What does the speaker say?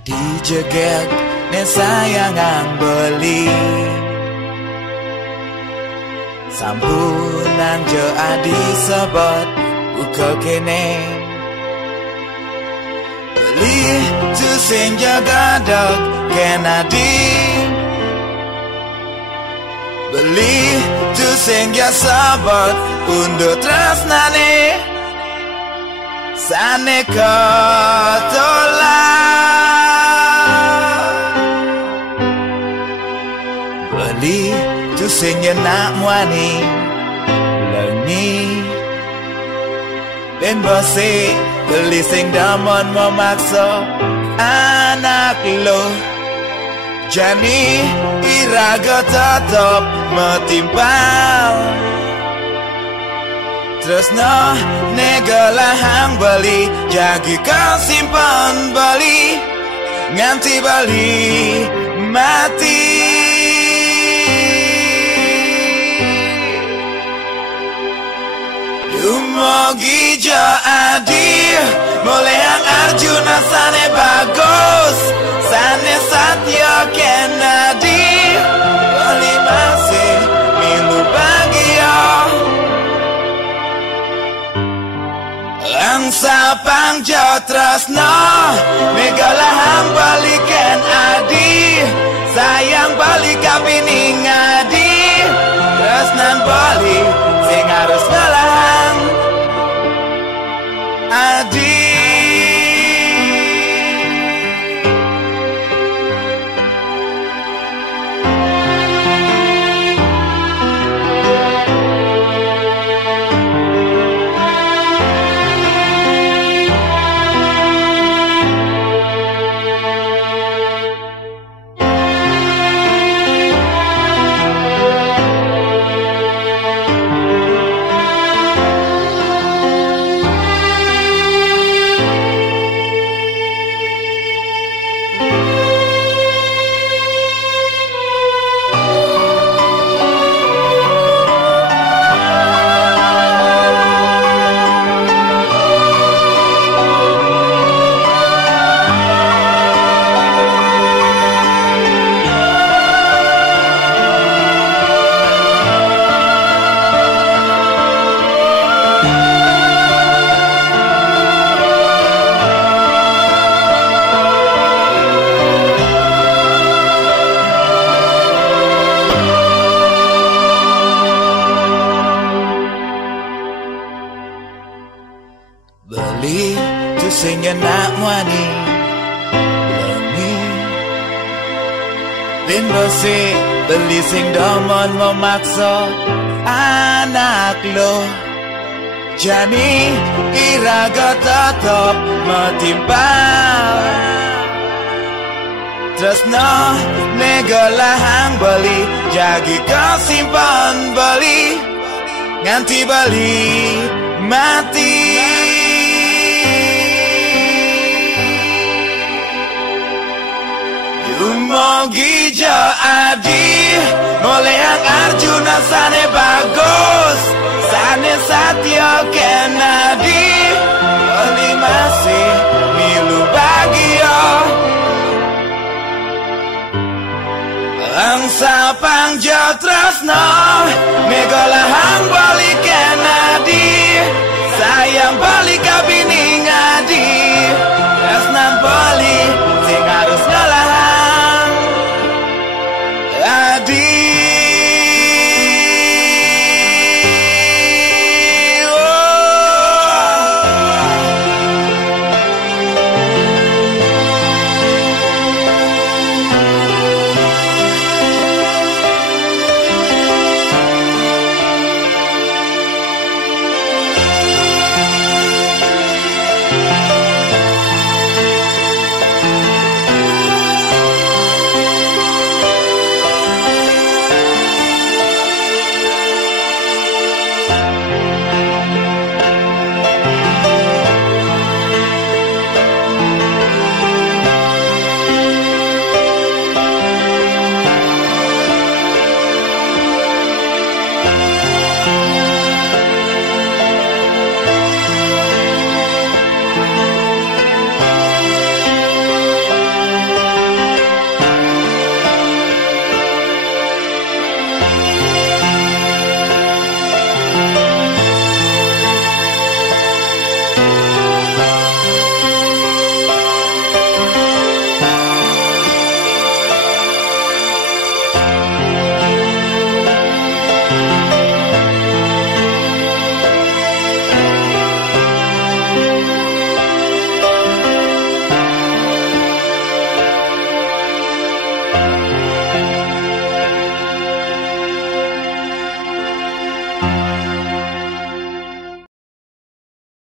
Dijeget ne sayangang beli sampunan je adi sebut uka kene beli tu sing jaga dog kenadi beli tu sing ya sabot undur tresnane sane beli tu sing nak muani lengi ben bose beli sing damon memaksa anak lo jani iraga tetap metimpal tresno negala hang beli jagi kau simpan beli nganti beli mati. Dumogi jo adi mulai yang Arjuna sane bagus sane Satya Kennedy beli masih milu bagia angsa pangjo tresno megalahang balikan adi sayang balik kabini ngadi tresnan bali sing harus ngelahang adi. Beli tu sing nak muani lengi ben bose beli sing domon memaksa anak lo jani iraga tetap metimpal tresno negalahang beli jagi kau simpan beli nganti beli mati. Dumogi jo adi mulai yang Arjuna sane bagus sane Satya Kennedy beli masih milu bagia angsa pangjo tresno megalahang bali Kennedy sayang bali kabini